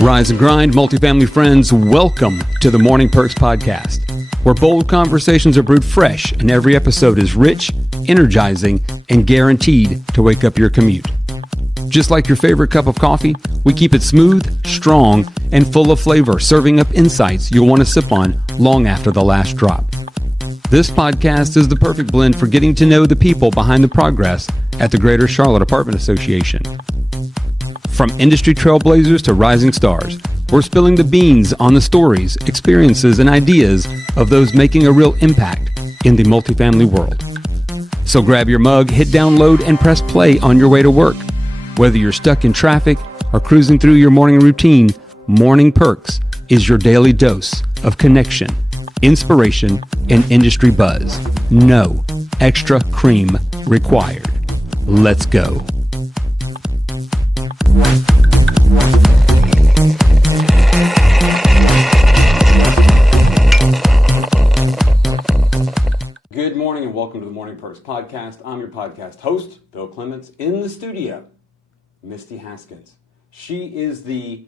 Rise and grind, multifamily friends, welcome to the Morning Perks Podcast, where bold conversations are brewed fresh and every episode is rich, energizing, and guaranteed to wake up your commute. Just like your favorite cup of coffee, we keep it smooth, strong, and full of flavor, serving up insights you'll want to sip on long after the last drop. This podcast is the perfect blend for getting to know the people behind the progress at the Greater Charlotte Apartment Association. From industry trailblazers to rising stars, we're spilling the beans on the stories, experiences, and ideas of those making a real impact in the multifamily world. So grab your mug, hit download, and press play on your way to work. Whether you're stuck in traffic or cruising through your morning routine, Morning Perks is your daily dose of connection, inspiration, and industry buzz. No extra cream required. Let's go. Good morning and welcome to the Morning Perks Podcast. I'm your podcast host, Bill Clements. In the studio, Misty Haskins. She is the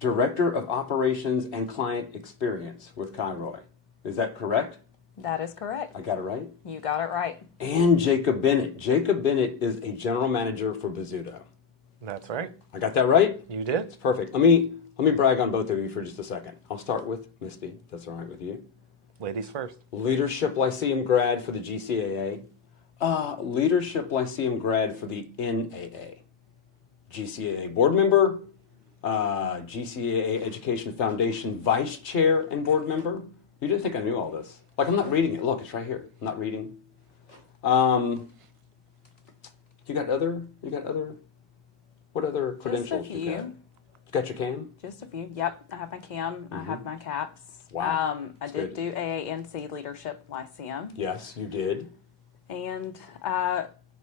Director of Operations and Client Experience with Kairo. Is that correct? That is correct. I got it right? You got it right. And Jacob Bennett. Jacob Bennett is a General Manager for Bozzuto. That's right. I got that right? You did. It's perfect. Let me brag on both of you for just a second. I'll start with Misty, if that's all right with you. Ladies first. Leadership Lyceum grad for the GCAA. Leadership Lyceum grad for the NAA. GCAA board member. GCAA Education Foundation vice chair and board member. You didn't think I knew all this. Like, I'm not reading it. Look, it's right here. I'm not reading. You got other? What other credentials Just a you few. got? You got your CAM? Just a few. Yep, I have my CAM. I have my CAPS. Wow. I That's did good. do AANC Leadership Lyceum. Yes, you did. And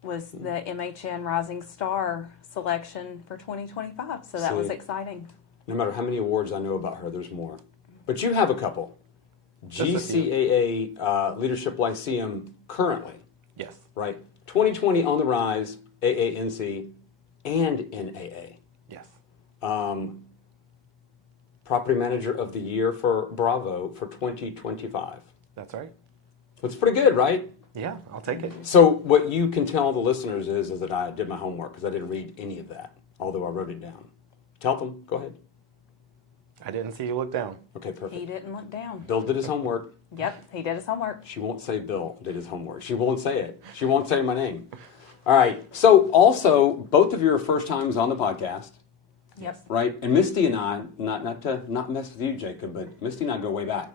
was the MHN Rising Star selection for 2025. So that was See. exciting. No matter how many awards I know about her, there's more. But you have a couple. Just a few. GCAA Leadership Lyceum currently, Yes. right? 2020 on the rise, AANC and NAA. Yes. Property Manager of the Year for Bravo for 2025. That's right. It's pretty good, right? Yeah, I'll take it. So what you can tell the listeners is that I did my homework because I didn't read any of that, although I wrote it down. Tell them. Go ahead. I didn't see you look down. Okay, perfect. He didn't look down. Bill did his homework. Yep, he did his homework. She won't say Bill did his homework. She won't say it. She won't say my name. All right. So also, both of you are first times on the podcast, Yep. right? And Misty and I, not to mess with you, Jacob, but Misty and I go way back.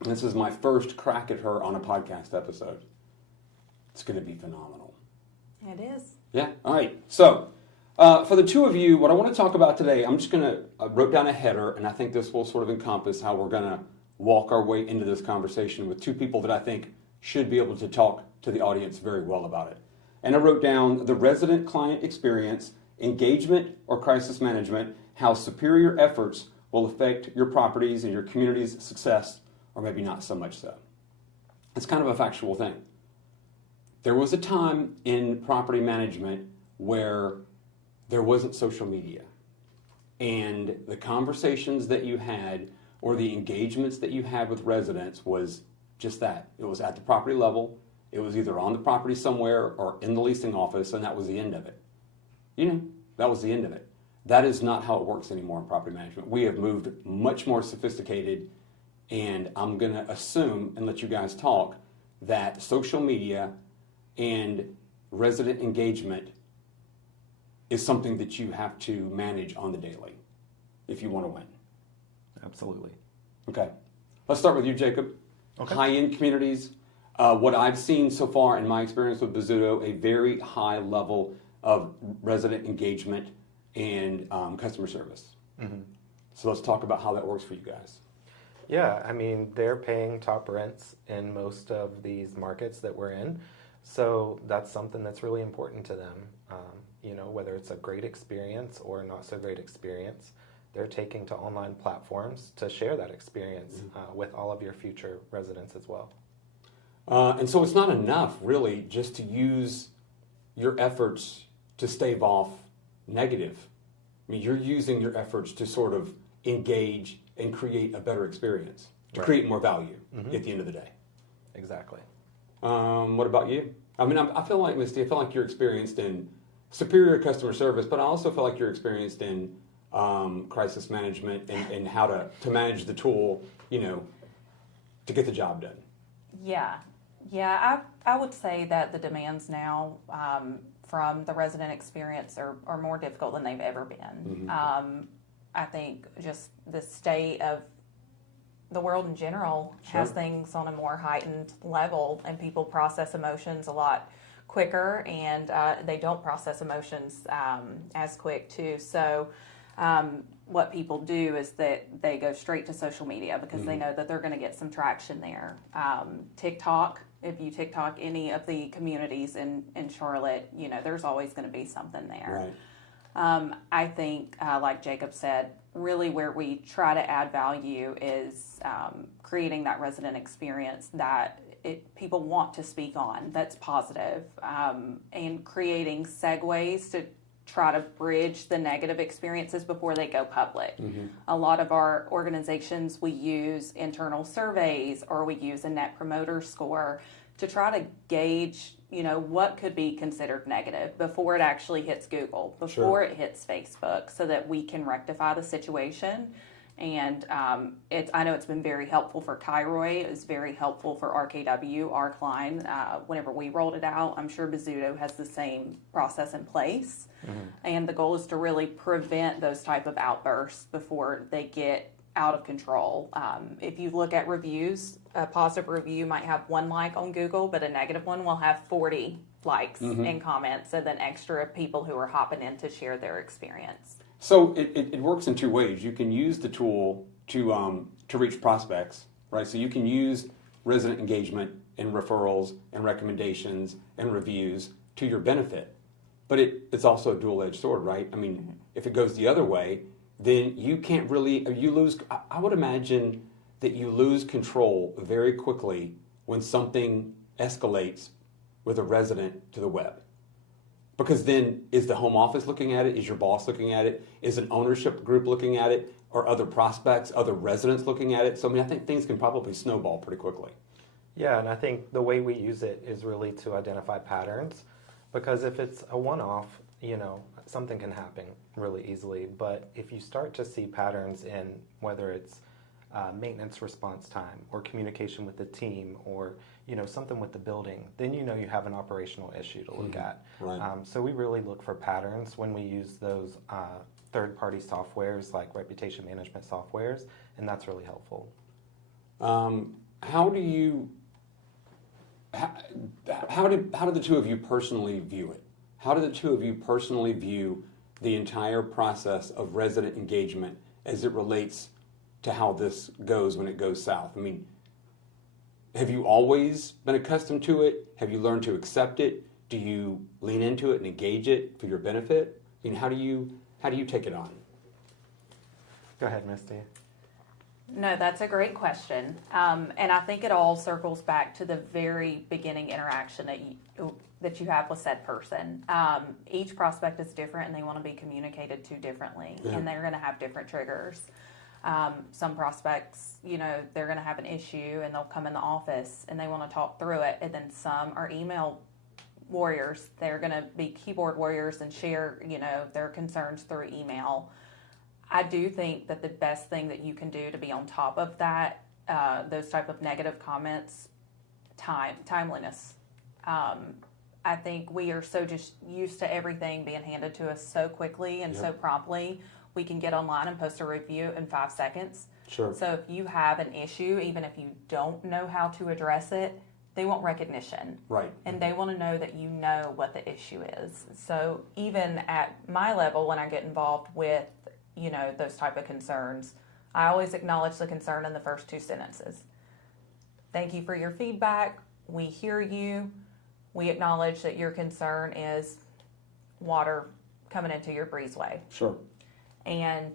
This is my first crack at her on a podcast episode. It's going to be phenomenal. It is. Yeah. All right. So for the two of you, what I want to talk about today, I'm just going to wrote down a header, and I think this will sort of encompass how we're going to walk our way into this conversation with two people that I think should be able to talk to the audience very well about it. And I wrote down the resident client experience, engagement or crisis management, how superior efforts will affect your properties and your community's success, or maybe not so much so. It's kind of a factual thing. There was a time in property management where there wasn't social media. And the conversations that you had or the engagements that you had with residents was just that. It was at the property level. It was either on the property somewhere or in the leasing office, and that was the end of it. That was the end of it. That is not how it works anymore in property management. We have moved much more sophisticated, and I'm going to assume and let you guys talk that social media and resident engagement is something that you have to manage on the daily if you want to win. Absolutely. Okay. Let's start with you, Jacob. Okay. High-end communities. What I've seen so far in my experience with Bozzuto, a very high level of resident engagement and customer service. Mm-hmm. So let's talk about how that works for you guys. Yeah, I mean, they're paying top rents in most of these markets that we're in. So that's something that's really important to them. Whether it's a great experience or not so great experience, they're taking to online platforms to share that experience with all of your future residents as well. And so it's not enough, really, just to use your efforts to stave off negative I mean, you're using your efforts to sort of engage and create a better experience, to Right. create more value at the end of the day. Exactly. What about you? I mean, I feel like, Misty, I feel like you're experienced in superior customer service, but I also feel like you're experienced in crisis management and how to manage the tool, to get the job done. Yeah, yeah. I would say that the demands now from the resident experience are more difficult than they've ever been. I think just the state of the world in general has Sure. things on a more heightened level, and people process emotions a lot quicker, and they don't process emotions as quick too. So what people do is that they go straight to social media because they know that they're going to get some traction there. TikTok, if you TikTok any of the communities in Charlotte, there's always going to be something there. Right. I think, like Jacob said, really where we try to add value is creating that resident experience that people want to speak on, that's positive, and creating segues to try to bridge the negative experiences before they go public. A lot of our organizations, we use internal surveys or we use a net promoter score to try to gauge what could be considered negative before it actually hits Google, before it hits Facebook, so that we can rectify the situation. And I know it's been very helpful for Kairo. It was very helpful for RKW, our client, whenever we rolled it out. I'm sure Bozzuto has the same process in place. And the goal is to really prevent those type of outbursts before they get out of control. If you look at reviews, a positive review might have 1 like on Google, but a negative one will have 40 likes and comments, and then extra people who are hopping in to share their experience. So it works in two ways. You can use the tool to reach prospects, right? So you can use resident engagement and referrals and recommendations and reviews to your benefit. But it's also a dual-edged sword, right? I mean, if it goes the other way, then you can't really, you lose, I would imagine that you lose control very quickly when something escalates with a resident to the web. Because then, is the home office looking at it? Is your boss looking at it? Is an ownership group looking at it? Or other prospects, other residents looking at it? So, I mean, I think things can probably snowball pretty quickly. Yeah, and I think the way we use it is really to identify patterns, because if it's a one-off, something can happen really easily. But if you start to see patterns in whether it's maintenance response time or communication with the team or something with the building, then you have an operational issue to look at. Right. So we really look for patterns when we use those third-party softwares like reputation management softwares, and that's really helpful. How do the two of you personally view it? How do the two of you personally view the entire process of resident engagement as it relates to how this goes when it goes south? I mean, have you always been accustomed to it? Have you learned to accept it? Do you lean into it and engage it for your benefit? I mean, how do you take it on? Go ahead, Misty. No, that's a great question. And I think it all circles back to the very beginning interaction that you have with said person. Each prospect is different and they want to be communicated to differently, and they're going to have different triggers. Some prospects, they're going to have an issue and they'll come in the office and they want to talk through it. And then some are email warriors. They're going to be keyboard warriors and share, their concerns through email. I do think that the best thing that you can do to be on top of that, those type of negative comments, timeliness. I think we are so just used to everything being handed to us so quickly and so promptly. We can get online and post a review in 5 seconds. Sure. So if you have an issue, even if you don't know how to address it, they want recognition. Right. And they want to know that you know what the issue is. So even at my level, when I get involved with, those type of concerns, I always acknowledge the concern in the first 2 sentences. Thank you for your feedback. We hear you. We acknowledge that your concern is water coming into your breezeway. Sure. And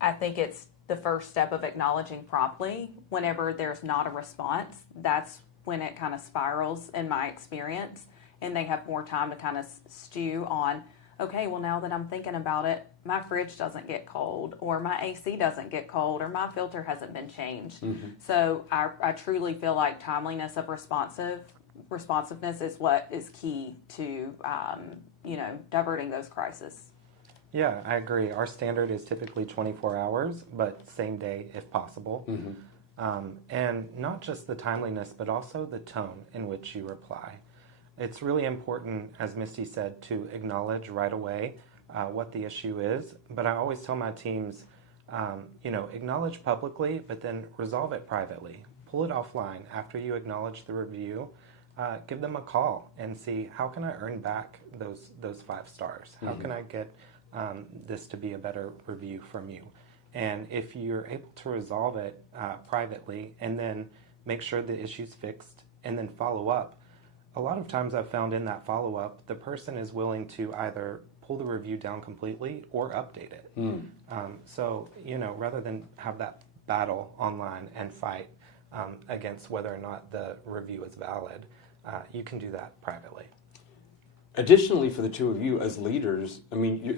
I think it's the first step of acknowledging promptly. Whenever there's not a response, that's when it kind of spirals in my experience, and they have more time to kind of stew on, okay, well, now that I'm thinking about it, my fridge doesn't get cold, or my AC doesn't get cold, or my filter hasn't been changed. So I truly feel like timeliness of responsiveness is what is key to, diverting those crises. Yeah, I agree. Our standard is typically 24 hours, but same day if possible. And not just the timeliness, but also the tone in which you reply. It's really important, as Misty said, to acknowledge right away what the issue is. But I always tell my teams, acknowledge publicly, but then resolve it privately. Pull it offline after you acknowledge the review. Give them a call and see, how can I earn back those 5 stars? How can I get this to be a better review from you? And if you're able to resolve it privately and then make sure the issue's fixed and then follow up, a lot of times I've found in that follow-up, the person is willing to either pull the review down completely or update it. So, rather than have that battle online and fight against whether or not the review is valid, you can do that privately. Additionally, for the two of you as leaders,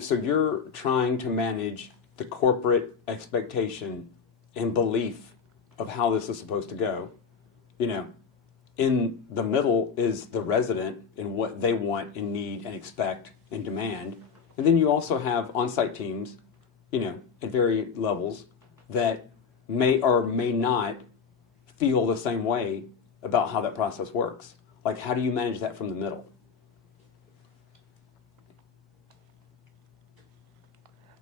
so you're trying to manage the corporate expectation and belief of how this is supposed to go. In the middle is the resident and what they want and need and expect and demand. And then you also have on-site teams, at various levels that may or may not feel the same way about how that process works. Like, how do you manage that from the middle?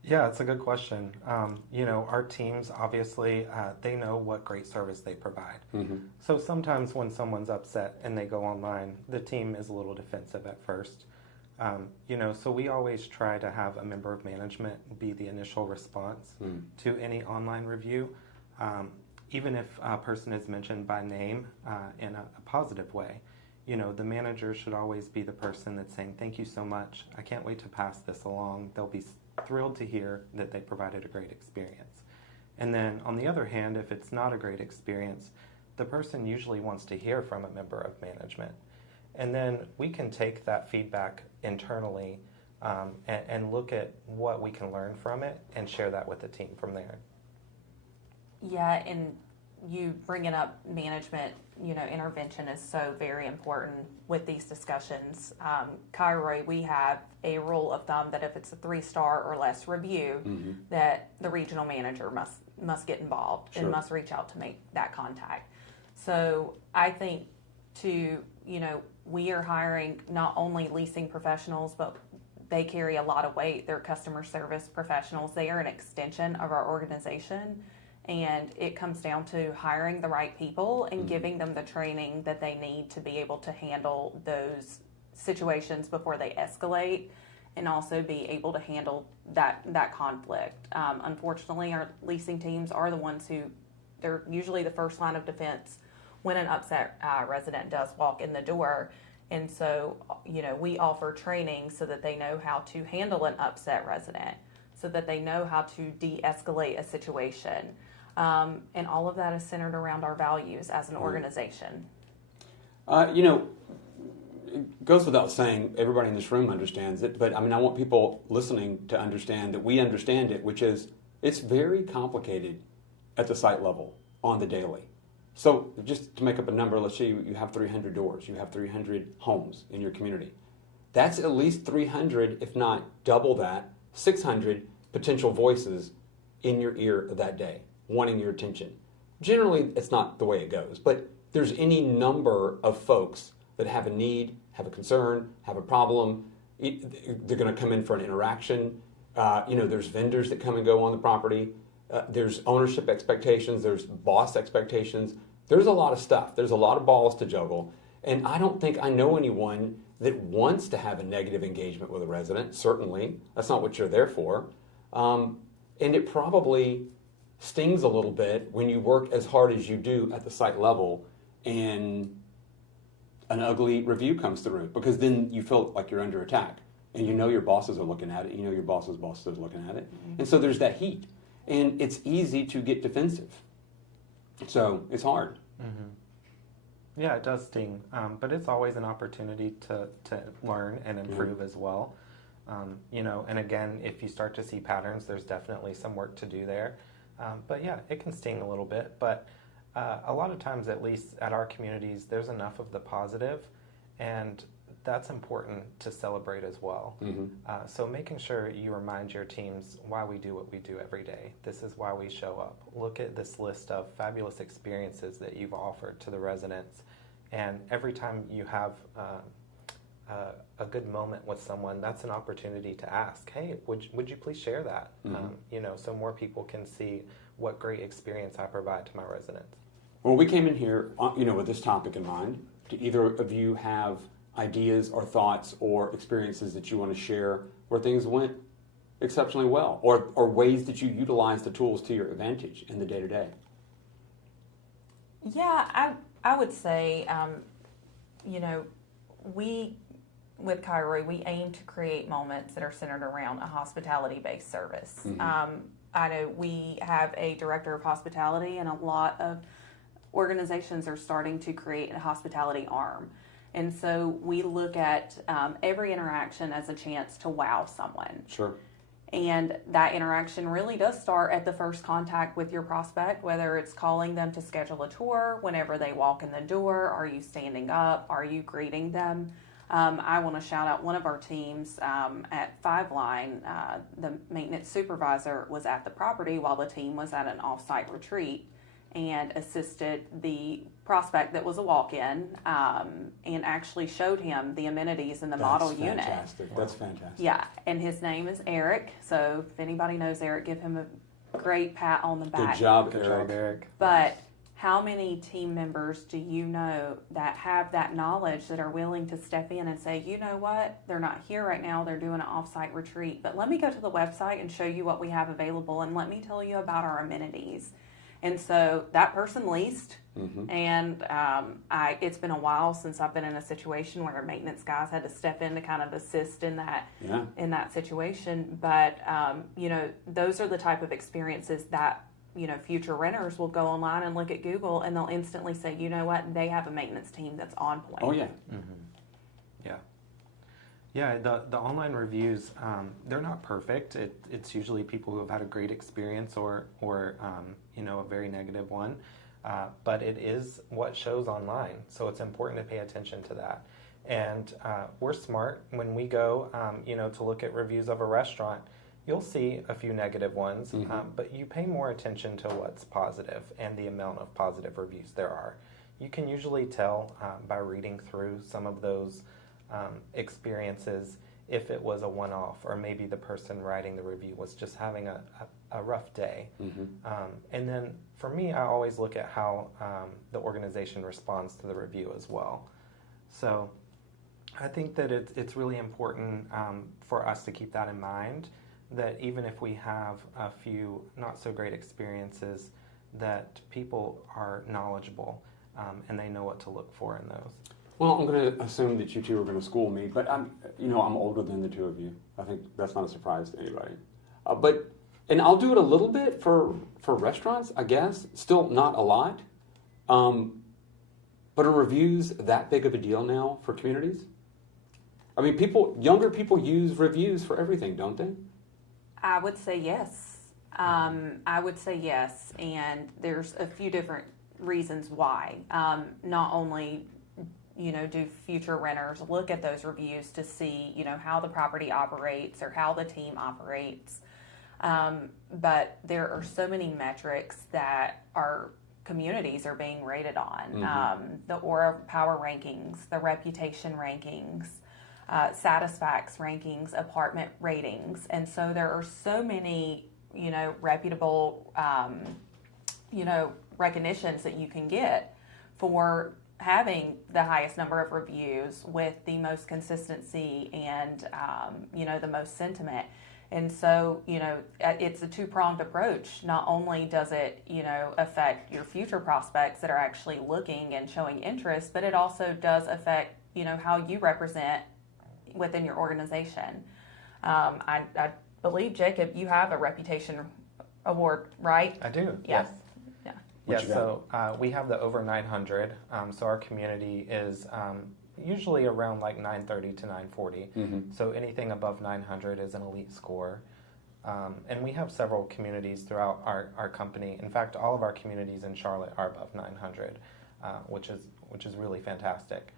Yeah, it's a good question. Our teams, obviously, they know what great service they provide. So sometimes when someone's upset and they go online, the team is a little defensive at first. So we always try to have a member of management be the initial response to any online review, even if a person is mentioned by name in a positive way. The manager should always be the person that's saying, thank you so much. I can't wait to pass this along. They'll be thrilled to hear that they provided a great experience. And then on the other hand, if it's not a great experience, the person usually wants to hear from a member of management. And then we can take that feedback internally and look at what we can learn from it and share that with the team from there. Yeah, and you bringing up management, intervention is so very important with these discussions. Kairo, we have a rule of thumb that if it's a 3-star or less review, that the regional manager must get involved and must reach out to make that contact. So I think we are hiring not only leasing professionals, but they carry a lot of weight. They're customer service professionals. They are an extension of our organization. And it comes down to hiring the right people and giving them the training that they need to be able to handle those situations before they escalate, and also be able to handle that conflict. Unfortunately, our leasing teams are the ones they're usually the first line of defense when an upset resident does walk in the door. And so, we offer training so that they know how to handle an upset resident, so that they know how to de-escalate a situation. And all of that is centered around our values as an organization. It goes without saying, everybody in this room understands it, but I want people listening to understand that we understand it, which is it's very complicated at the site level on the daily. So just to make up a number, let's say you have 300 doors, you have 300 homes in your community. That's at least 300, if not double that, 600 potential voices in your ear that day, wanting your attention. Generally, it's not the way it goes, but there's any number of folks that have a need, have a concern, have a problem. They're going to come in for an interaction. There's vendors that come and go on the property. There's ownership expectations. There's boss expectations. There's a lot of stuff. There's a lot of balls to juggle. And I don't think I know anyone that wants to have a negative engagement with a resident. Certainly, that's not what you're there for. And it probably stings a little bit when you work as hard as you do at the site level and an ugly review comes through, because then you feel like you're under attack, and your bosses are looking at it, your boss's bosses are looking at it, and so there's that heat, and it's easy to get defensive. So it's hard. Mm-hmm. Yeah, it does sting, but it's always an opportunity to learn and improve as well. And again, if you start to see patterns, there's definitely some work to do there. But yeah, it can sting a little bit. But a lot of times, at least at our communities, there's enough of the positive, and that's important to celebrate as well. So making sure you remind your teams why we do what we do every day. This is why we show up. Look at this list of fabulous experiences that you've offered to the residents. And every time you have a good moment with someone, that's an opportunity to ask, hey, would you please share that? So more people can see what great experience I provide to my residents. Well, we came in here, with this topic in mind. Do either of you have ideas or thoughts or experiences that you want to share where things went exceptionally well, or ways that you utilize the tools to your advantage in the day-to-day? Yeah, I would say, we, with Kairo, we aim to create moments that are centered around a hospitality-based service. I know we have a director of hospitality, and a lot of organizations are starting to create a hospitality arm. And so we look at every interaction as a chance to wow someone. Sure. And that interaction really does start at the first contact with your prospect, whether it's calling them to schedule a tour, whenever they walk in the door, are you standing up, are you greeting them? I want to shout out one of our teams at Five Line. The maintenance supervisor was at the property while the team was at an off-site retreat, and assisted the prospect that was a walk-in, and actually showed him the amenities in the model unit. That's fantastic. Yeah, and his name is Eric, so if anybody knows Eric, give him a great pat on the back. Good job, Good Eric. job, Eric. But how many team members do you know that have that knowledge, that are willing to step in and say, you know what, they're not here right now, they're doing an off-site retreat, but let me go to the website and show you what we have available, and let me tell you about our amenities. And so that person leased, and it's been a while since I've been in a situation where maintenance guys had to step in to kind of assist in that situation. But those are the type of experiences that future renters will go online and look at Google, and they'll instantly say, you know what, they have a maintenance team that's on point. Oh yeah. Yeah, the online reviews, they're not perfect. It's usually people who have had a great experience or a very negative one, but it is what shows online, so it's important to pay attention to that. And we're smart when we go, to look at reviews of a restaurant. You'll see a few negative ones, but you pay more attention to what's positive and the amount of positive reviews there are. You can usually tell by reading through some of those experiences if it was a one-off, or maybe the person writing the review was just having a rough day. And then for me, I always look at how the organization responds to the review as well. So I think that it's really important for us to keep that in mind, that even if we have a few not so great experiences, that people are knowledgeable and they know what to look for in those. Well, I'm going to assume that you two are going to school me, but I'm older than the two of you. I think that's not a surprise to anybody. And I'll do it a little bit for restaurants, I guess. Still not a lot. But are reviews that big of a deal now for communities? I mean, younger people use reviews for everything, don't they? I would say yes. And there's a few different reasons why. Not only do future renters look at those reviews to see, how the property operates or how the team operates. But there are so many metrics that our communities are being rated on. The Aura Power rankings, the reputation rankings, Satisfax rankings, apartment ratings. And so there are so many, reputable, recognitions that you can get for having the highest number of reviews with the most consistency and, the most sentiment. And so, it's a two-pronged approach. Not only does it, affect your future prospects that are actually looking and showing interest, but it also does affect, how you represent within your organization. I believe, Jacob, you have a reputation award, right? I do, Yeah. yes. Yeah, so we have the over 900. So our community is usually around like 930 to 940. So anything above 900 is an elite score. And we have several communities throughout our company. In fact, all of our communities in Charlotte are above 900, which is really fantastic.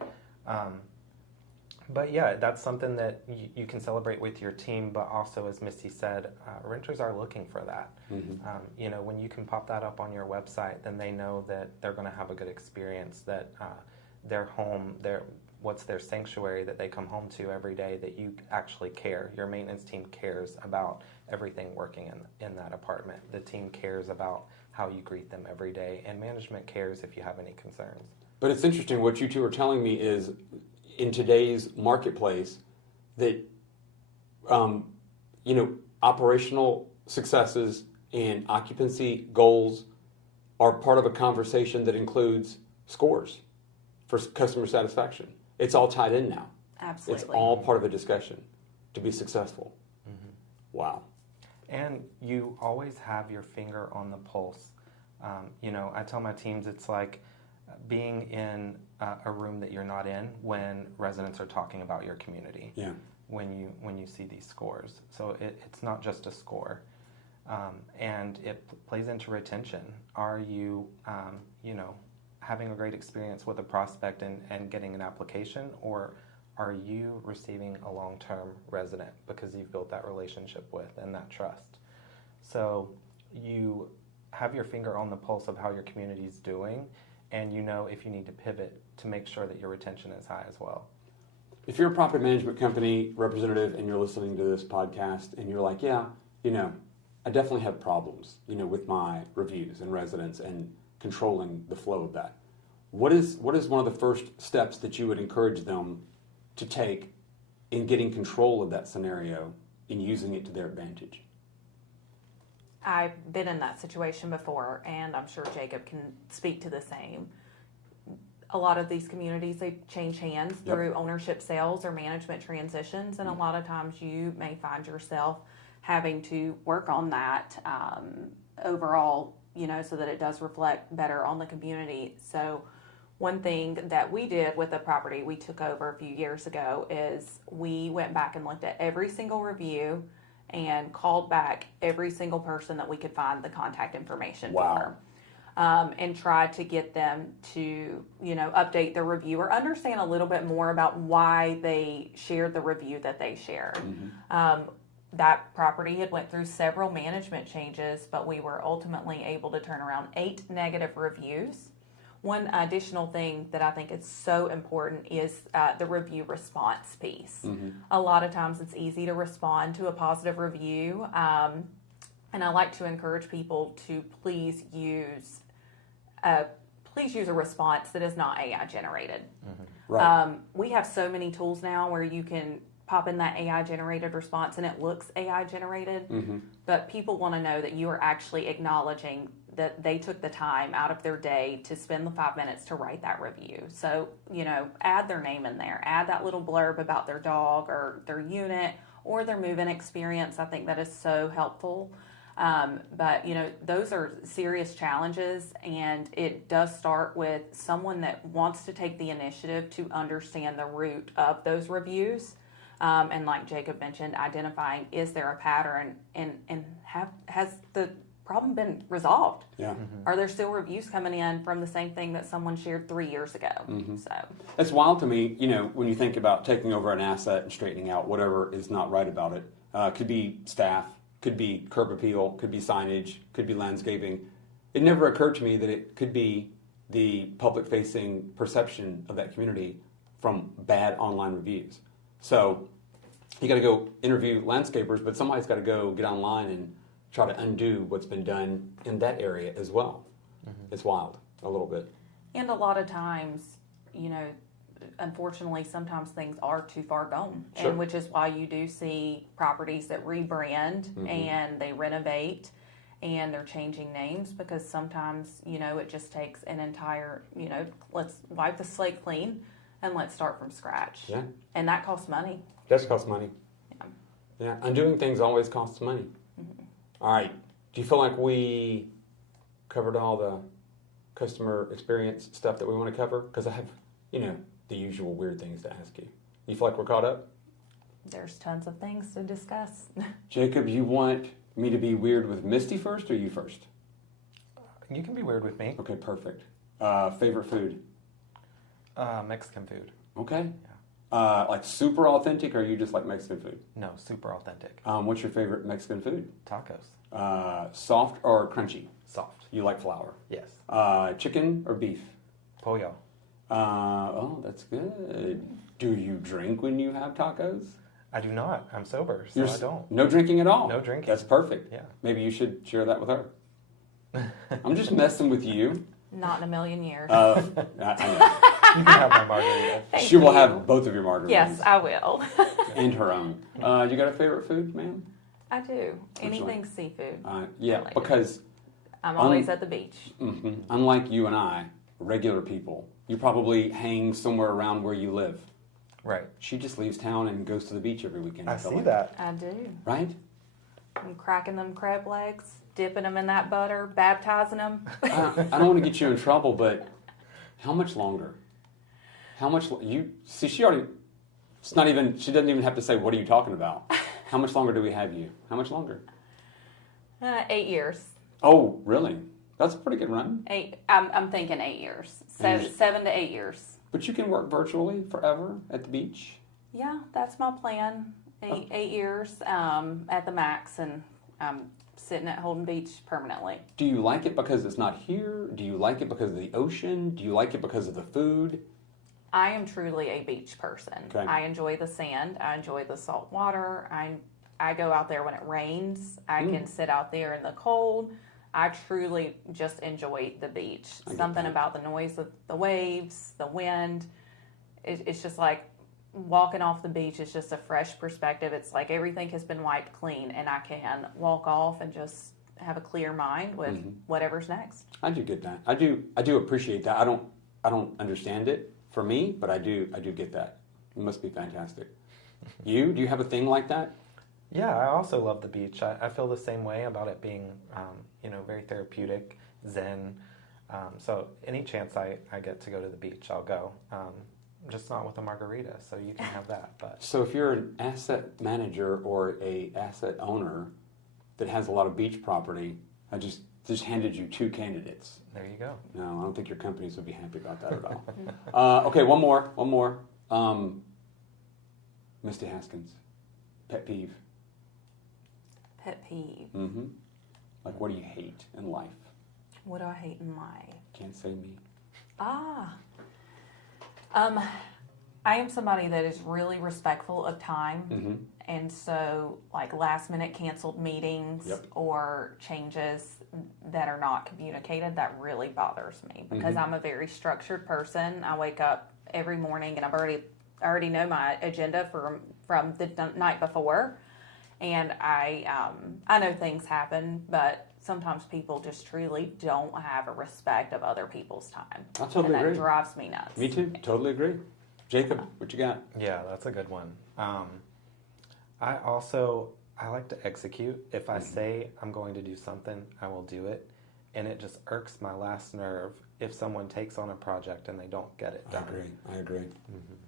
But yeah, that's something that you can celebrate with your team, but also, as Misty said, renters are looking for that. You know, when you can pop that up on your website, then they know that they're going to have a good experience, that their home, what's their sanctuary that they come home to every day, that you actually care. Your maintenance team cares about everything working in that apartment. The team cares about how you greet them every day, and management cares if you have any concerns. But it's interesting, what you two are telling me is, in today's marketplace, that you know, operational successes and occupancy goals are part of a conversation that includes scores for customer satisfaction. It's all tied in now. Absolutely. It's all part of a discussion to be successful. Wow. And you always have your finger on the pulse. You know, I tell my teams it's like being in a room that you're not in when residents are talking about your community. Yeah. When you see these scores, so it's not just a score, and it plays into retention. Are you, you know, having a great experience with a prospect and getting an application, or are you receiving a long-term resident because you've built that relationship with and that trust? So you have your finger on the pulse of how your community is doing, and you know if you need to pivot to make sure that your retention is high as well. If you're a property management company representative and you're listening to this podcast and you're like, yeah, you know, I definitely have problems, you know, with my reviews and residents and controlling the flow of that. What is one of the first steps that you would encourage them to take in getting control of that scenario and using it to their advantage? I've been in that situation before, and I'm sure Jacob can speak to the same. A lot of these communities, they change hands through ownership sales or management transitions, and a lot of times you may find yourself having to work on that overall, you know, so that it does reflect better on the community. So one thing that we did with the property we took over a few years ago is we went back and looked at every single review and called back every single person that we could find the contact information for. And tried to get them to, you know, update their review or understand a little bit more about why they shared the review that they shared. That property had went through several management changes, but we were ultimately able to turn around 8 negative reviews. One additional thing that I think is so important is the review response piece. A lot of times it's easy to respond to a positive review, and I like to encourage people to please use a response that is not AI generated. Right. We have so many tools now where you can pop in that AI generated response and it looks AI generated, but people want to know that you are actually acknowledging that they took the time out of their day to spend the 5 minutes to write that review. So, you know, add their name in there, add that little blurb about their dog or their unit or their move-in experience. I think that is so helpful. But, you know, those are serious challenges, and it does start with someone that wants to take the initiative to understand the root of those reviews. And like Jacob mentioned, identifying, is there a pattern, and has the problem been resolved? Yeah. Are there still reviews coming in from the same thing that someone shared 3 years ago? So It's wild to me, you know, when you think about taking over an asset and straightening out whatever is not right about it. Could be staff, could be curb appeal, could be signage, could be landscaping. It never occurred to me that it could be the public-facing perception of that community from bad online reviews. So you got to go interview landscapers, but somebody's got to go get online and try to undo what's been done in that area as well. It's wild, a little bit. and a lot of times, you know, unfortunately, sometimes things are too far gone, Sure. and which is why you do see properties that rebrand and they renovate and they're changing names, because sometimes, you know, it just takes an entire, you know, let's wipe the slate clean and let's start from scratch. Yeah. And that costs money. Does cost money. Yeah. Yeah, undoing things always costs money. All right. Do you feel like we covered all the customer experience stuff that we want to cover? Because I have, you know, the usual weird things to ask you. You feel like we're caught up? There's tons of things to discuss. Jacob, you want me to be weird with Misty first or you first? You can be weird with me. Okay, perfect. Favorite food? Mexican food. Okay. Like super authentic, or you just like Mexican food? No, super authentic. What's your favorite Mexican food? Tacos. Soft or crunchy? Soft. You like flour? Yes. Chicken or beef? Pollo. Oh, that's good. Do you drink when you have tacos? I do not. I'm sober, so I don't. No drinking at all? No drinking. That's perfect. Yeah. Maybe you should share that with her. I'm just messing with you. Not in a million years. I You can have my margarita. Thank She will you. have both of your margaritas. Yes, I will. And her own. You got a favorite food, ma'am? I do. one? Anything seafood. Yeah, Related. because I'm always at the beach. unlike you and I, regular people, you probably hang somewhere around where you live. Right. She just leaves town and goes to the beach every weekend. I feel see like. that. I do. Right? I'm cracking them crab legs, dipping them in that butter, baptizing them. I don't want to get you in trouble, but how much longer? How much you see? She already. It's not even. She doesn't even have to say, "What are you talking about?" How much longer do we have you? How much longer? 8 years. Oh, really? That's a pretty good run. I'm thinking 8 years. And 7 to 8 years. But you can work virtually forever at the beach. Yeah, that's my plan. Eight years at the max, and I'm sitting at Holden Beach permanently. Do you like it because it's not here? Do you like it because of the ocean? Do you like it because of the food? I am truly a beach person. Okay. I enjoy the sand. I enjoy the salt water. I go out there when it rains. I can sit out there in the cold. I truly just enjoy the beach. Something that. about the noise of the waves, the wind. It's just like walking off the beach is just a fresh perspective. It's like everything has been wiped clean, and I can walk off and just have a clear mind with whatever's next. I do get that. I do appreciate that. I don't understand it for me, but I do get that. It must be fantastic. Do you have a thing like that? Yeah, I also love the beach. I feel the same way about it being, very therapeutic, zen. So any chance I get to go to the beach, I'll go. Just not with a margarita, so you can have that. But So if you're an asset manager or a asset owner that has a lot of beach property, I just handed you two candidates. there you go. No, I don't think your companies would be happy about that at all. Okay, one more. Misty Haskins, pet peeve. Pet peeve. Like, what do you hate in life? What do I hate in life? Can't say me. I am somebody that is really respectful of time, and so like last minute canceled meetings or changes that are not communicated, that really bothers me because I'm a very structured person. I wake up every morning and I already know my agenda from the night before, and I know things happen, but sometimes people just truly don't have a respect of other people's time. I totally and agree. That drives me nuts. Me too. Totally agree. Jacob, what you got? Yeah, that's a good one. I like to execute. If I say I'm going to do something, I will do it. And it just irks my last nerve if someone takes on a project and they don't get it done. I agree.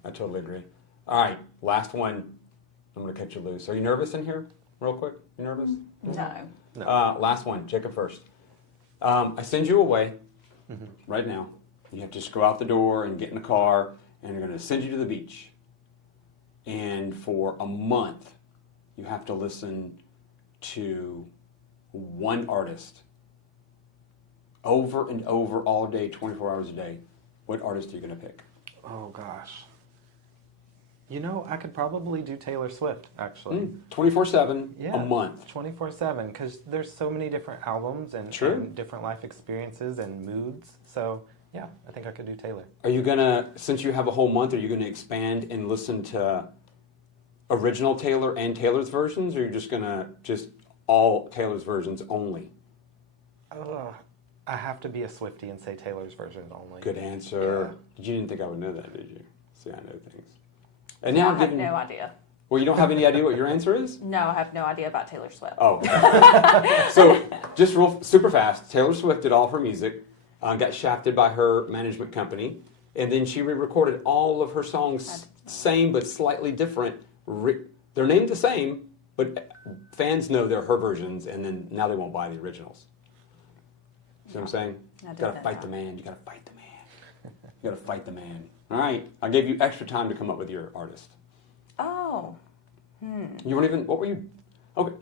I totally agree. All right, last one. I'm going to cut you loose. Are you nervous in here? Real quick. You nervous? No. Last one. Jacob first. I send you away right now. You have to just go out the door and get in the car, and they're going to send you to the beach. And for a month, you have to listen to one artist over and over all day, 24 hours a day. What artist are you going to pick? Oh, gosh. I could probably do Taylor Swift, actually. 24/7, Yeah, a month. 24/7, because there's so many different albums and different life experiences and moods. So, yeah, I think I could do Taylor. Are you going to, since you have a whole month, are you going to expand and listen to original Taylor and Taylor's versions, or are you just going to all Taylor's versions only? I have to be a Swiftie and say Taylor's version only. Good answer. Yeah. You didn't think I would know that, did you? See, I know things. And now I have no idea. Well, you don't have any idea what your answer is? No, I have no idea about Taylor Swift. Oh. So, just super fast, Taylor Swift did all of her music, got shafted by her management company, and then she re-recorded all of her songs, same but slightly different. They're named the same, but fans know they're her versions, and then now they won't buy the originals. See what I'm saying? You gotta fight the man. You gotta fight the man. You gotta fight the man. All right, I gave you extra time to come up with your artist. Oh. You weren't even. What were you? Okay.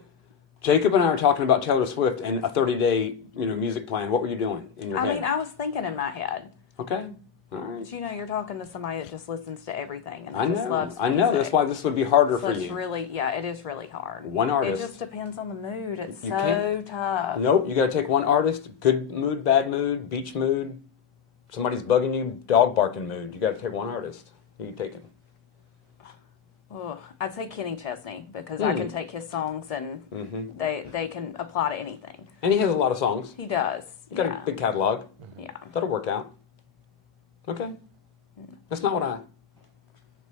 Jacob and I were talking about Taylor Swift and a 30-day, music plan. What were you doing in your head? I mean, I was thinking in my head. Okay. All right. But you're talking to somebody that just listens to everything and I just know. loves I know. music. That's why this would be harder So for it's you. really, it is really hard. One artist. It just depends on the mood. It's You so can't- tough. Nope. You got to take one artist. Good mood, bad mood, beach mood. Somebody's bugging you, dog barking mood. You got to take one artist. Who you taking? Ugh. I'd say Kenny Chesney because I can take his songs and they can apply to anything. And he has a lot of songs. He does. You got a big catalog. Yeah. That'll work out. Okay. That's not what I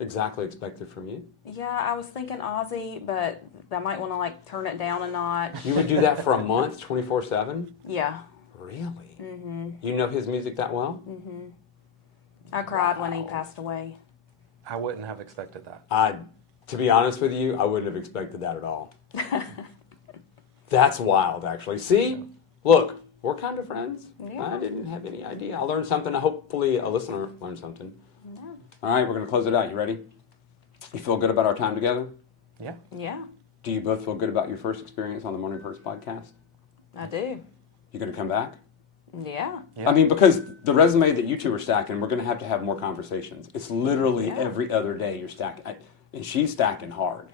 exactly expected from you. Yeah, I was thinking Ozzy, but I might want to turn it down a notch. You would do that for a month, 24/7? Yeah. Really? Mm-hmm. You know his music that well? Mm-hmm. I cried when he passed away. I wouldn't have expected that. To be honest with you, I wouldn't have expected that at all. That's wild, actually. See? Look, we're kind of friends. Yeah. I didn't have any idea. I learned something. Hopefully a listener learned something. Yeah. All right, we're going to close it out. You ready? You feel good about our time together? Yeah. Yeah, Do you both feel good about your first experience on the Morning Perks podcast? I do. You going to come back? Yeah. Yeah. I mean, because the resume that you two are stacking, we're going to have more conversations. It's literally every other day you're stacking. And she's stacking hard.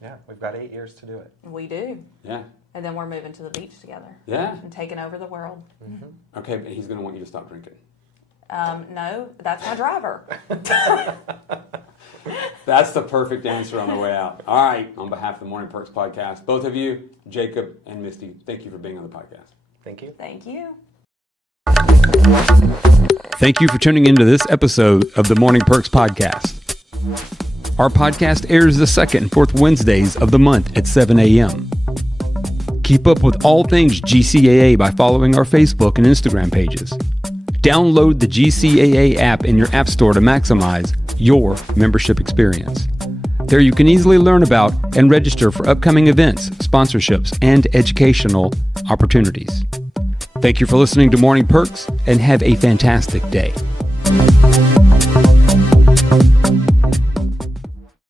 Yeah, we've got 8 years to do it. We do. Yeah. And then we're moving to the beach together. Yeah. And taking over the world. Okay, but he's going to want you to stop drinking. No, that's my driver. That's the perfect answer on the way out. All right, on behalf of the Morning Perks podcast, both of you, Jacob and Misty, thank you for being on the podcast. Thank you. Thank you. Thank you for tuning into this episode of the Morning Perks podcast. Our podcast airs the second and fourth Wednesdays of the month at 7 a.m. Keep up with all things GCAA by following our Facebook and Instagram pages. Download the GCAA app in your app store to maximize your membership experience. There you can easily learn about and register for upcoming events, sponsorships, and educational opportunities. Thank you for listening to Morning Perks and have a fantastic day.